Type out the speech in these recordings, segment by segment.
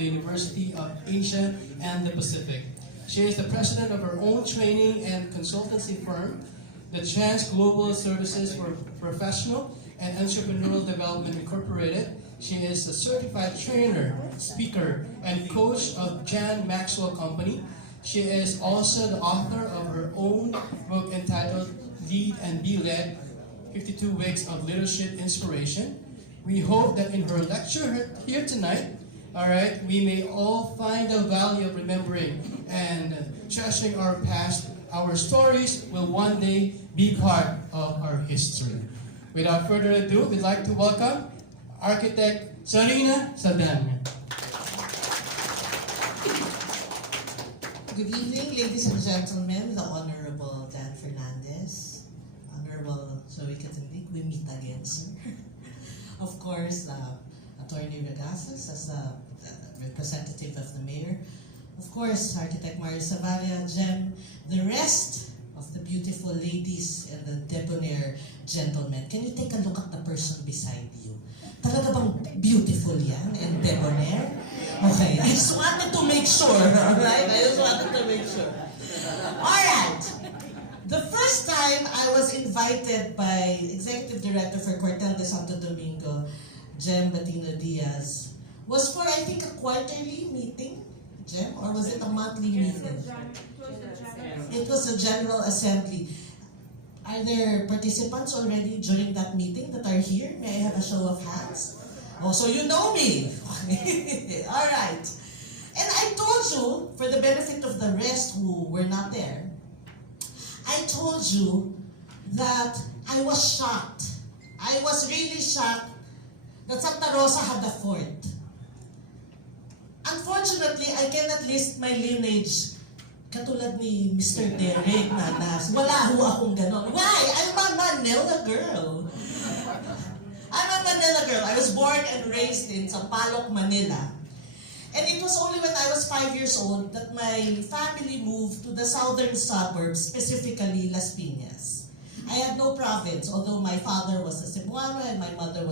the University of Asia and the Pacific. She is the president of her own training and consultancy firm, the Trans Global Services for Professional and Entrepreneurial Development Incorporated. She is a certified trainer, speaker, and coach of Jan Maxwell Company. She is also the author of her own book entitled Lead and Be Led, 52 Weeks of Leadership Inspiration. We hope that in her lecture here tonight, we may all find the value of remembering and treasuring our past. Our stories will one day be part of our history. Without further ado, we'd like to welcome Architect Sarina Sadan. Good evening, ladies and gentlemen, the Honorable Dan Fernandez, Honorable Joey Catindig, we meet again, sir. Of course, Atty. Ragasa as the representative of the Mayor. Of course, Architect Mario Zavalla, Gem, the rest of the beautiful ladies and the debonair gentlemen. Can you take a look at the person beside you? Talaga bang beautiful yan and debonair? Okay, I just wanted to make sure, alright? I just wanted to make sure. Alright, the first time I was invited by Executive Director for Cuartel de Sto Domingo, Gem Batino-Diaz, was for, I think, a quarterly meeting, Gem? Or was it a monthly meeting? It was a general assembly. Are there participants already during that meeting that are here? May I have a show of hands? Oh, so you know me. All right. And I told you, for the benefit of the rest who were not there, I told you that I was shocked. I was really shocked that Santa Rosa had a fort. Unfortunately, I cannot list my lineage katulad ni Mr. Derek na wala ho akong ganon. Why? I'm a Manila girl. I'm a Manila girl. I was born and raised in Sampaloc, Manila. And it was only when I was 5 years old that my family moved to the southern suburbs, specifically Las Piñas. I had no province, although my father was a Cebuano and my mother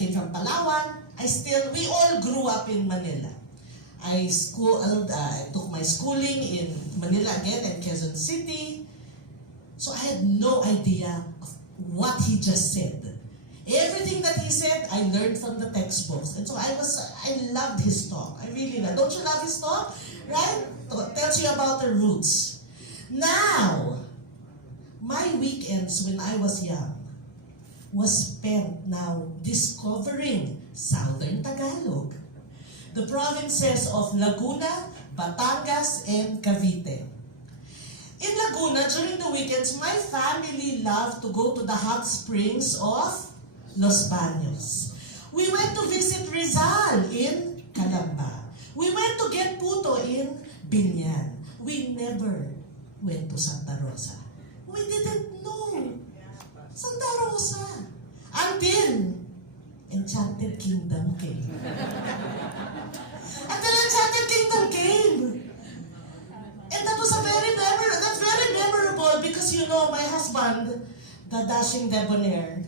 came from Palawan. We all grew up in Manila. I took my schooling in Manila again and Quezon City. So I had no idea of what he just said. Everything that he said, I learned from the textbooks. And so I loved his talk. I really loved. Don't you love his talk? Right? It tells you about the roots. Now, my weekends when I was young was spent now discovering Southern Tagalog, the provinces of Laguna, Batangas, and Cavite. In Laguna, during the weekends, my family loved to go to the hot springs of Los Baños. We went to visit Rizal in Calamba. We went to get puto in Binyan. We never went to Santa Rosa. We didn't know Santa Rosa until Enchanted Kingdom came. Until Enchanted Kingdom came. And that's very memorable because you know my husband, the dashing debonair,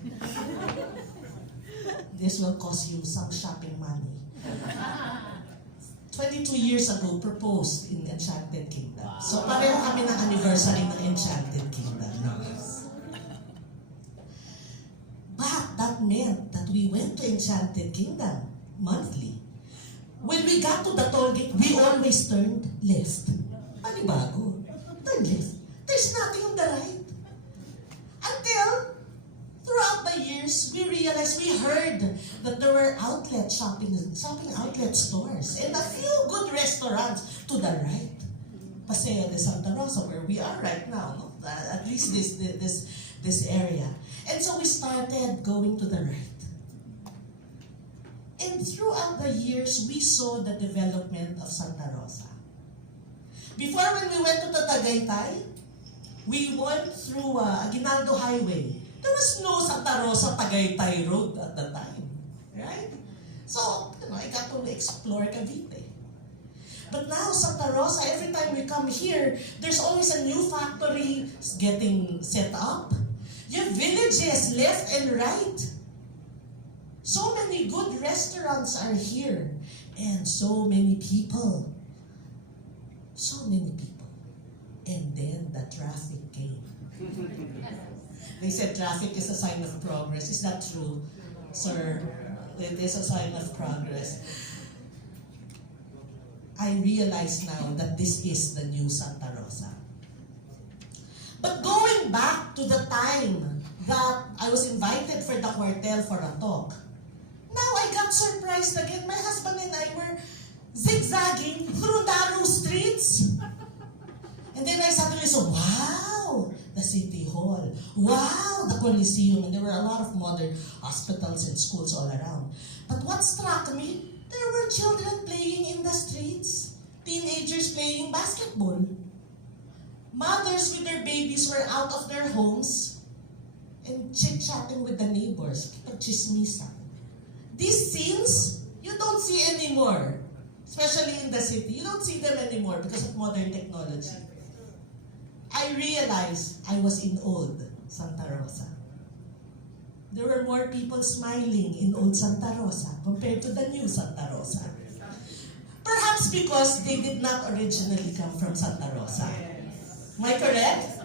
this will cost you some shopping money. 22 years ago, proposed in Enchanted Kingdom. So pareho kami ng anniversary ng Enchanted Kingdom. But that meant that we went to Enchanted Kingdom monthly. When we got to the toll gate, we always turned left. Panibago. Turn left. There's nothing on the right. Until, throughout the years, we realized, we heard that there were shopping outlet stores and a few good restaurants to the right. Paseo de Santa Rosa, where we are right now, no? At least this area. And so we started going to the right. And throughout the years, we saw the development of Santa Rosa. Before, when we went to the Tagaytay, we went through Aguinaldo Highway. There was no Santa Rosa Tagaytay Road at the time, right? So, I got to explore Cavite. But now, Santa Rosa, every time we come here, there's always a new factory getting set up. You have villages left and right. So many good restaurants are here. And so many people. So many people. And then the traffic came. They said traffic is a sign of progress. Is that true, sir? It is a sign of progress. I realize now that this is the new Santa Rosa. But going back to the time that I was invited for the cuartel for a talk, now I got surprised again. My husband and I were zigzagging through narrow streets. And then I suddenly saw, wow, the City Hall. Wow, the Coliseum. And there were a lot of modern hospitals and schools all around. But what struck me, there were children playing in the streets. Teenagers playing basketball. Mothers with their babies were out of their homes and chit-chatting with the neighbors. Pag-chismisan. These scenes, you don't see anymore. Especially in the city. You don't see them anymore because of modern technology. I realized I was in old Santa Rosa. There were more people smiling in old Santa Rosa compared to the new Santa Rosa. Perhaps because they did not originally come from Santa Rosa. Am I correct?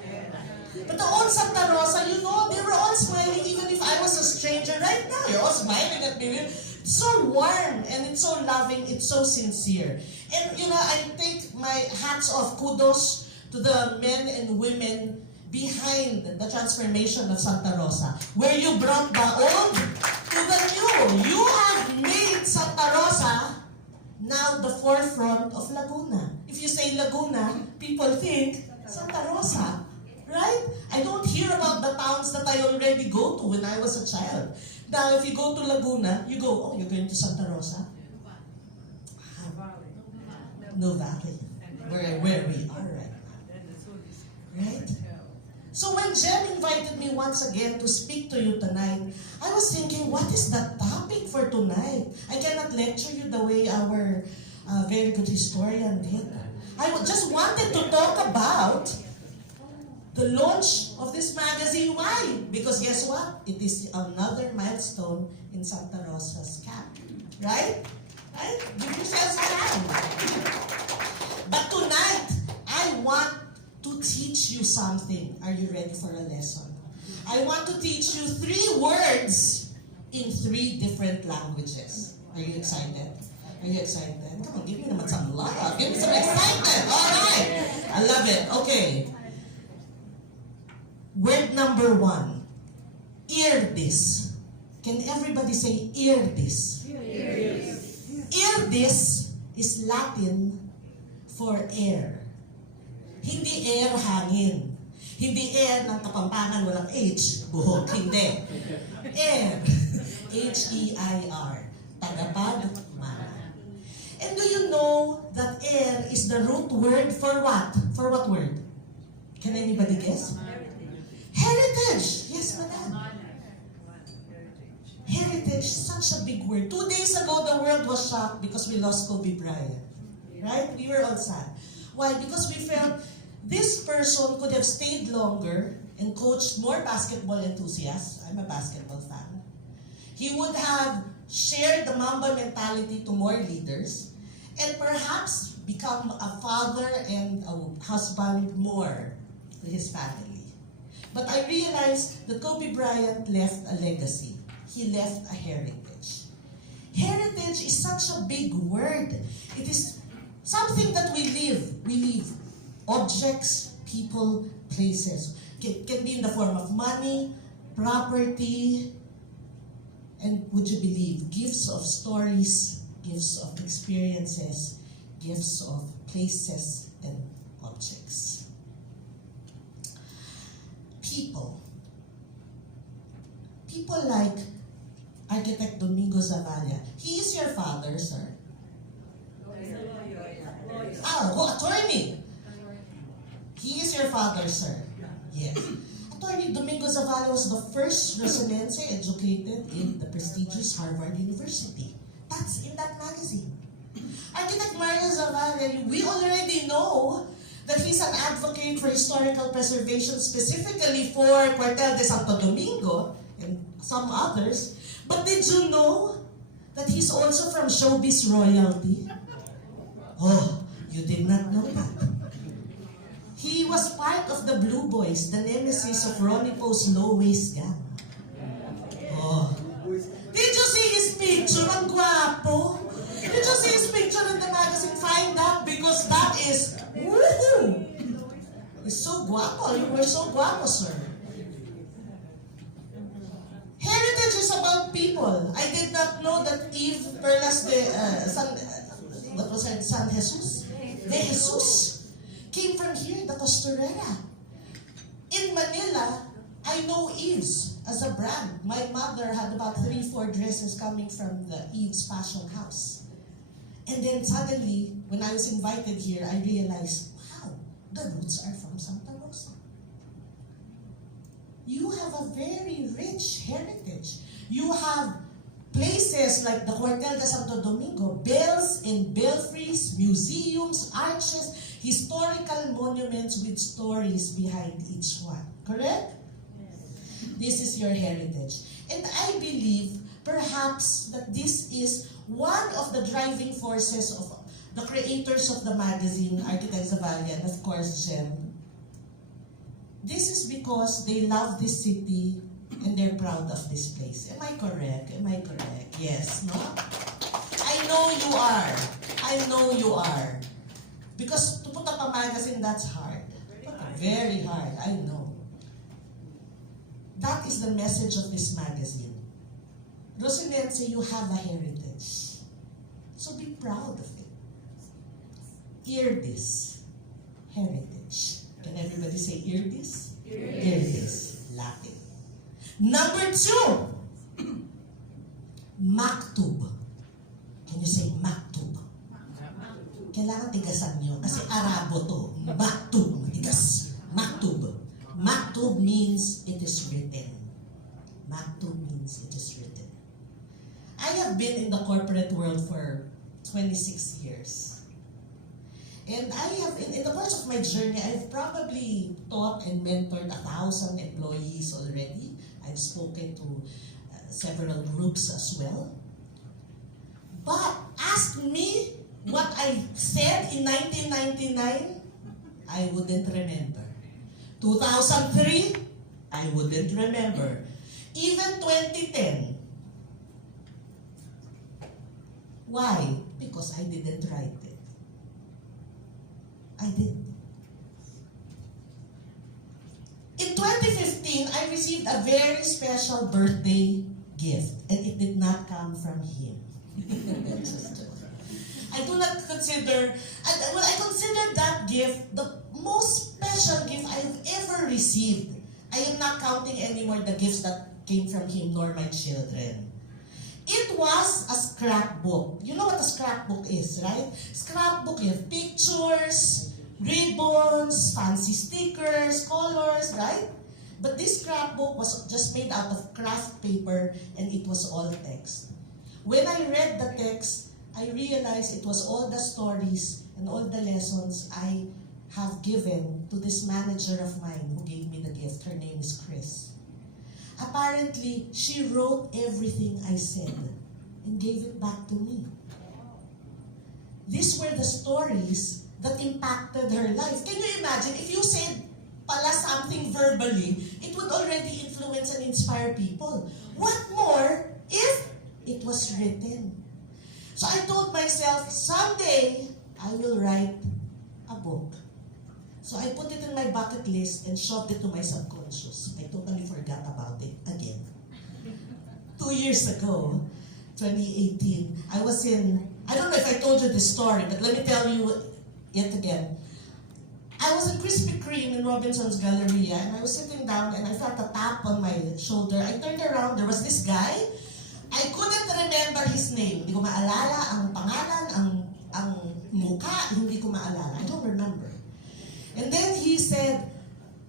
But the old Santa Rosa, you know, they were all smiling even if I was a stranger. Right now, you're all smiling at me. It's so warm and it's so loving, it's so sincere. And you know, I take my hats off, kudos to the men and women behind the transformation of Santa Rosa, where you brought the old to the new. You have made Santa Rosa now the forefront of Laguna. If you say Laguna, people think Santa Rosa, right? I don't hear about the towns that I already go to when I was a child. Now, if you go to Laguna, you go, oh, you're going to Santa Rosa? No Valley, where we are right now. Right? So when Jen invited me once again to speak to you tonight, I was thinking, what is the topic for tonight? I cannot lecture you the way our very good historian did. I just wanted to talk about the launch of this magazine. Why? Because guess what? It is another milestone in Santa Rosa's cap. Right? Right? Give yourselves a hand. But tonight, I want to teach you something. Are you ready for a lesson? I want to teach you 3 words in 3 different languages. Are you excited? Are you excited? Come on, give me some love. Give me some excitement. All right. I love it. Okay. Word number 1. Irdis. Can everybody say irdis? Irdis. Irdis is Latin for air. Hindi air hangin. Hindi air ng Kapampangan, walang H, buhok. Hindi. Air. H-E-I-R. Tagapagmana. And do you know that air is the root word for what? For what word? Can anybody guess? Heritage. Yes, madam. Heritage, such a big word. 2 days ago, the world was shocked because we lost Kobe Bryant. Right? We were all sad. Why? Because we felt this person could have stayed longer and coached more basketball enthusiasts. I'm a basketball fan. He would have shared the Mamba mentality to more leaders and perhaps become a father and a husband more to his family. But I realized that Kobe Bryant left a legacy. He left a heritage. Heritage is such a big word. It is something that we live. We live. Objects, people, places. It can be in the form of money, property, and would you believe, gifts of stories, gifts of experiences, gifts of places and objects. People. People like Architect Domingo Zavalla. He is your father, sir. Attorney. He is your father, sir. Yes. Attorney Domingo Zavalla was the first Rosanense educated in the prestigious Harvard University. That's in that magazine. Architect Mario Zavalla, we already know that he's an advocate for historical preservation, specifically for Cuartel de Sto Domingo and some others. But did you know that he's also from showbiz royalty? Oh, you did not know that. He was part of the Blue Boys, the nemesis of Ronnie Poe's low-waist gang. Oh. Did you see his picture? Ang gwapo. Did you see his picture in the magazine? Find that because that is, woohoo! He's so guapo. You were so guapo, sir. Heritage is about people. I did not know that Eve Perlas de San Jesus? De Jesus came from here, the Costurera. In Manila, I know Eve's as a brand. My mother had about 3-4 dresses coming from the Eve's fashion house. And then suddenly, when I was invited here, I realized, wow, the roots are from Santa Rosa. You have a very rich heritage. You have places like the Cuartel de Sto Domingo, bells and belfries, museums, arches, historical monuments with stories behind each one. Correct? Yes. This is your heritage. And I believe perhaps that this is one of the driving forces of the creators of the magazine, Architect Zavalla, and of course, Gem. This is because they love this city and they're proud of this place. Am I correct? Am I correct? Yes, no? I know you are. I know you are. Because to put up a magazine, that's hard. Very hard, I know. That is the message of this magazine. Rosanenses, you have a heritage. So be proud of it. Hear this. Heritage. Can everybody say hear this? Hear this. Latin. Number 2. Maktub. Can you say maktub? Kailangan tigasan nyo kasi Arabo to. Maktub. Tigas. Maktub. Maktub means it is written. Maktub means it is written. I have been in the corporate world for 26 years. And I have, in the course of my journey, I've probably taught and mentored 1,000 employees already. I've spoken to several groups as well. But ask me what I said in 1999, I wouldn't remember. 2003, I wouldn't remember. Even 2010. Why? Because I didn't write it. I did. In 2015, I received a very special birthday gift, and it did not come from him. I do not consider, I consider that gift the most special gift I've ever received. I am not counting anymore the gifts that came from him nor my children. It was a scrapbook. You know what a scrapbook is, right? Scrapbook, you have pictures, ribbons, fancy stickers, colors, right? But this scrapbook was just made out of craft paper and it was all text. When I read the text, I realized it was all the stories and all the lessons I have given to this manager of mine who gave me the gift. Her name is Chris. Apparently, she wrote everything I said and gave it back to me. These were the stories that impacted her life. Can you imagine, if you said pala something verbally, it would already influence and inspire people. What more if it was written? So I told myself, someday I will write a book. So I put it in my bucket list and shoved it to my subconscious. I totally forgot about it again. 2 years ago, 2018, I was in, I don't know if I told you this story, but let me tell you it again. I was in Krispy Kreme in Robinson's Galleria, and I was sitting down and I felt a tap on my shoulder. I turned around, there was this guy. I couldn't remember his name. Hindi ko maalala ang pangalan, ang mukha, hindi ko maalala. I don't remember. And then he said,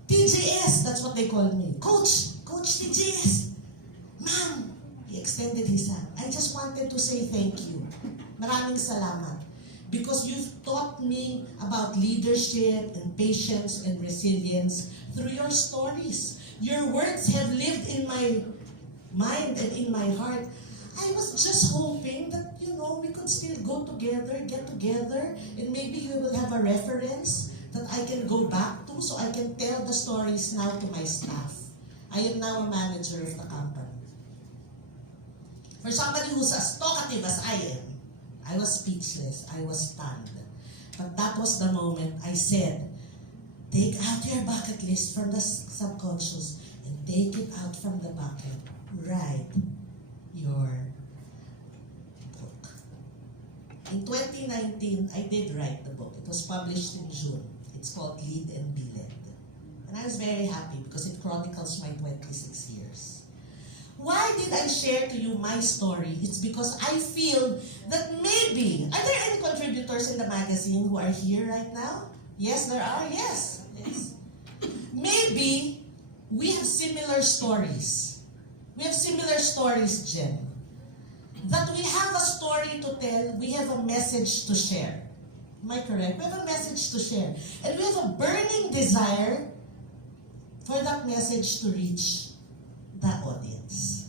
TGS, that's what they called me. Coach TGS. Ma'am, he extended his hand. I just wanted to say thank you. Maraming salamat. Because you've taught me about leadership and patience and resilience through your stories. Your words have lived in my mind and in my heart. I was just hoping that, we could still go together, get together, and maybe we will have a reference that I can go back to so I can tell the stories now to my staff. I am now a manager of the company. For somebody who's as talkative as I am, I was speechless, I was stunned. But that was the moment I said, take out your bucket list from the subconscious and take it out from the bucket. Write your book. In 2019, I did write the book. It was published in June. It's called Lead and Be Led. And I was very happy because it chronicles my 26 years. Why did I share to you my story? It's because I feel that maybe, are there any contributors in the magazine who are here right now? Yes, there are. Yes. Maybe we have similar stories. We have similar stories, Jen. That we have a story to tell, we have a message to share. Am I correct? We have a message to share. And we have a burning desire for that message to reach the audience.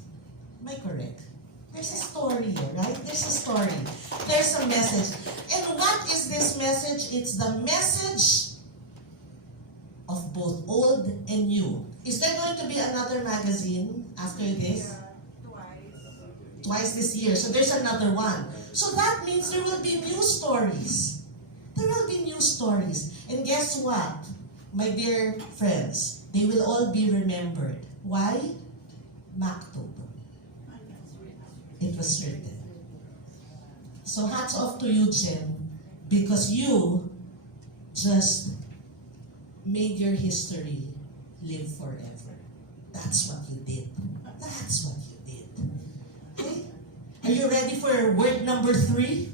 Am I correct? There's a story here, right? There's a story. There's a message. And what is this message? It's the message of both old and new. Is there going to be another magazine after this? Twice this year. So there's another one. So that means there will be new stories. There will be new stories. And guess what? My dear friends, they will all be remembered. Why? Maktub. It was written. So hats off to you, Jen, because you just made your history live forever. That's what you did. That's what you did. Okay? Are you ready for word number 3?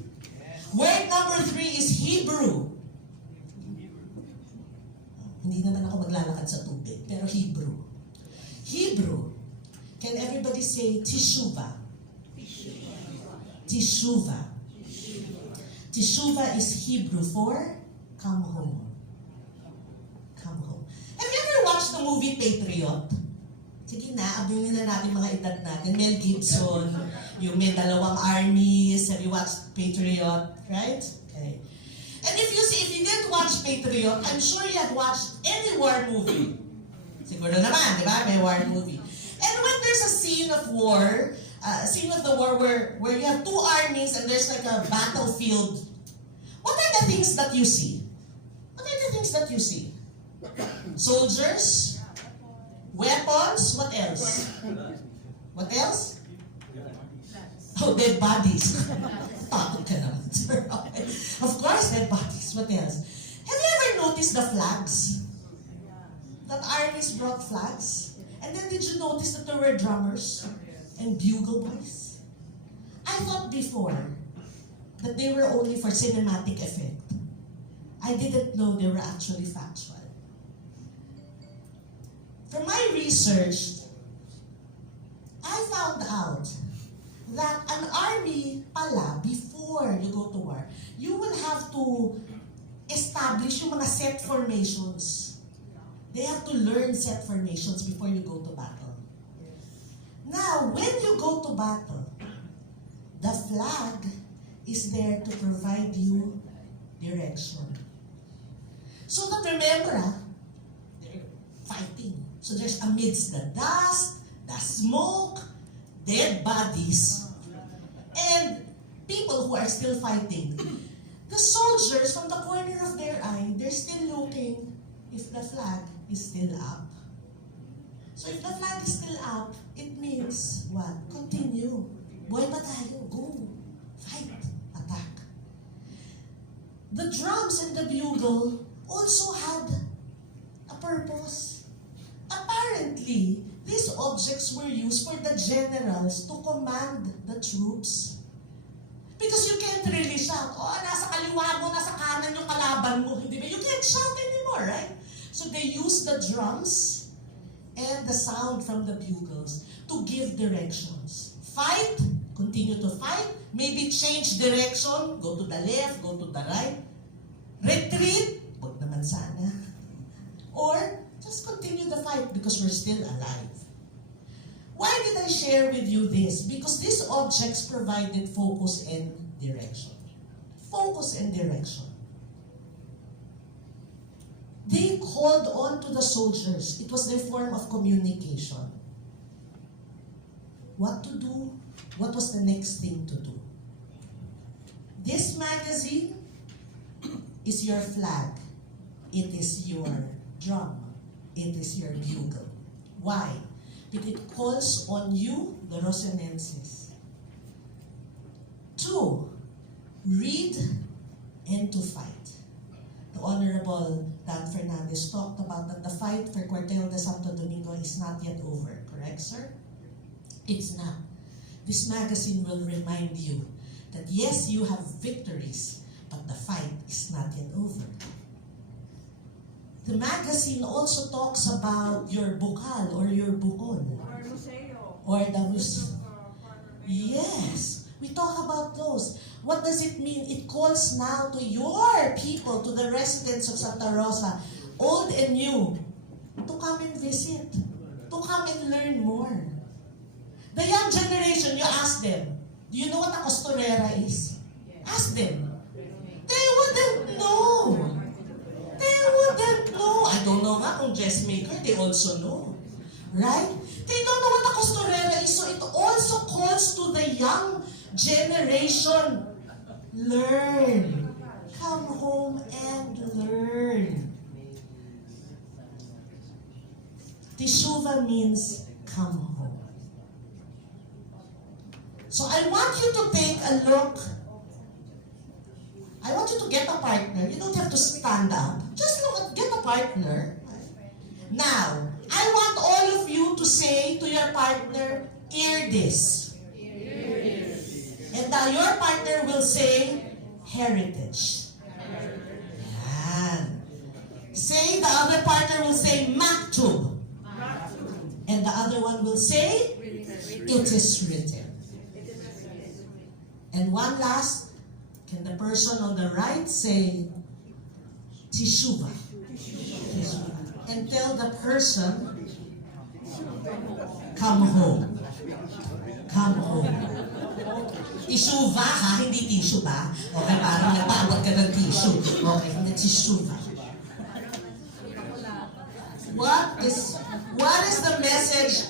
Word number 3 is Hebrew. Hindi naman ako maglalakad sa tubig, pero Hebrew. Hebrew. Can everybody say Teshuvah? Teshuvah. Teshuvah is Hebrew for come home. Come home. Have you ever watched the movie Patriot? Sige na, abungin na natin mga edad natin. Mel Gibson, yung may dalawang armies. Have you watched Patriot? Right? Okay. And if you didn't watch Patriot, I'm sure you have watched any war movie. Siguro naman, di ba? May war movie. And when there's a scene of war, where you have two armies and there's like a battlefield, what are the things that you see? What are the things that you see? Soldiers, weapons, what else? What else? Oh, dead bodies. Takot ka naman, sir. Okay. Of course, dead bodies. What else? Have you ever noticed the flags? That armies brought flags? And then did you notice that there were drummers and bugle boys? I thought before that they were only for cinematic effect. I didn't know they were actually factual. From my research, I found out that an army pala, before you go to war, you will have to establish yung mga set formations. They have to learn set formations before you go to battle. Now, when you go to battle, the flag is there to provide you direction. So that remember, they're fighting. So there's amidst the dust, the smoke, dead bodies, and people who are still fighting. The soldiers, from the corner of their eye, they're still looking if the flag is still up. So if the flag is still up, it means what? Continue. Buhay pa tayo. Go. Fight. Attack. The drums and the bugle also had a purpose. Apparently, these objects were used for the generals to command the troops. Because you can't really shout, oh, nasa kaliwa mo, nasa kanan yung kalaban mo. Hindi ba? You can't shout anymore, right? So they use the drums and the sound from the bugles to give directions. Fight, continue to fight, maybe change direction, go to the left, go to the right. Retreat, wag naman sana. Or just continue the fight because we're still alive. Why did I share with you this? Because these objects provided focus and direction. Focus and direction. They called on to the soldiers. It was their form of communication. What to do? What was the next thing to do? This magazine is your flag. It is your drum. It is your bugle. Why? Because it calls on you, the Rosanenses, to read and to fight. The Honorable Dan Fernandez talked about that the fight for Cuartel de Sto Domingo is not yet over. Correct, sir? It's not. This magazine will remind you that yes, you have victories, but the fight is not yet over. The magazine also talks about your bukal or your bukol. Or the museo. Yes, we talk about those. What does it mean? It calls now to your people, to the residents of Santa Rosa, old and new, to come and visit, to come and learn more. The young generation, you ask them, do you know what a costurera is? Ask them. They wouldn't know. They wouldn't know. I don't know nga kung dressmaker, they also know. Right? They don't know what a costurera is, so it also calls to the young generation. Learn. Come home and learn. Teshuva means come home. So I want you to take a look. I want you to get a partner. You don't have to stand up. Just look at, get a partner. Now, I want all of you to say to your partner, hear this. And now your partner will say, heritage. Yan. Say, the other partner will say, maktub. And the other one will say, it is written. And one last, can the person on the right say, teshuva? And tell the person, come home. Come home. Teshuva ha, hindi tissue ba? Okay, parang nagpaabot ka ng tissue. Okay, hindi teshuva. What is the message?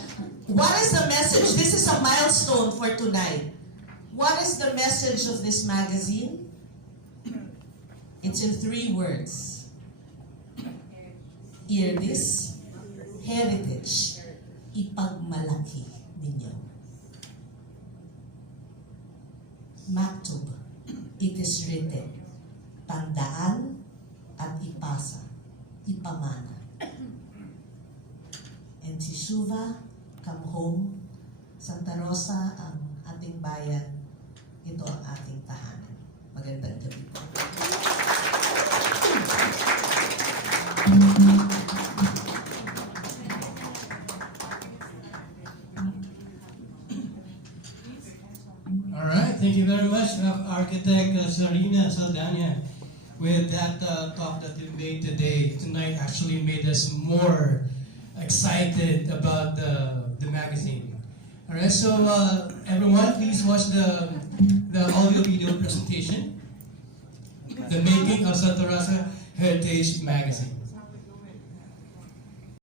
What is the message? This is a milestone for tonight. What is the message of this magazine? It's in 3 words. Hear this. Heritage. Ipagmalaki ninyo. Maktub. It is written. Tandaan at ipasa. Ipamana. And teshuva, come home. Santa Rosa, ang ating bayan. Ito ang ating tahanan. Magandang gabi po. All right, thank you very much, Architect Sarina Saldana. With that talk that you made tonight actually made us more excited about the magazine. All right, so everyone, please watch the audio-video presentation, The Making of Santa Rosa Heritage Magazine.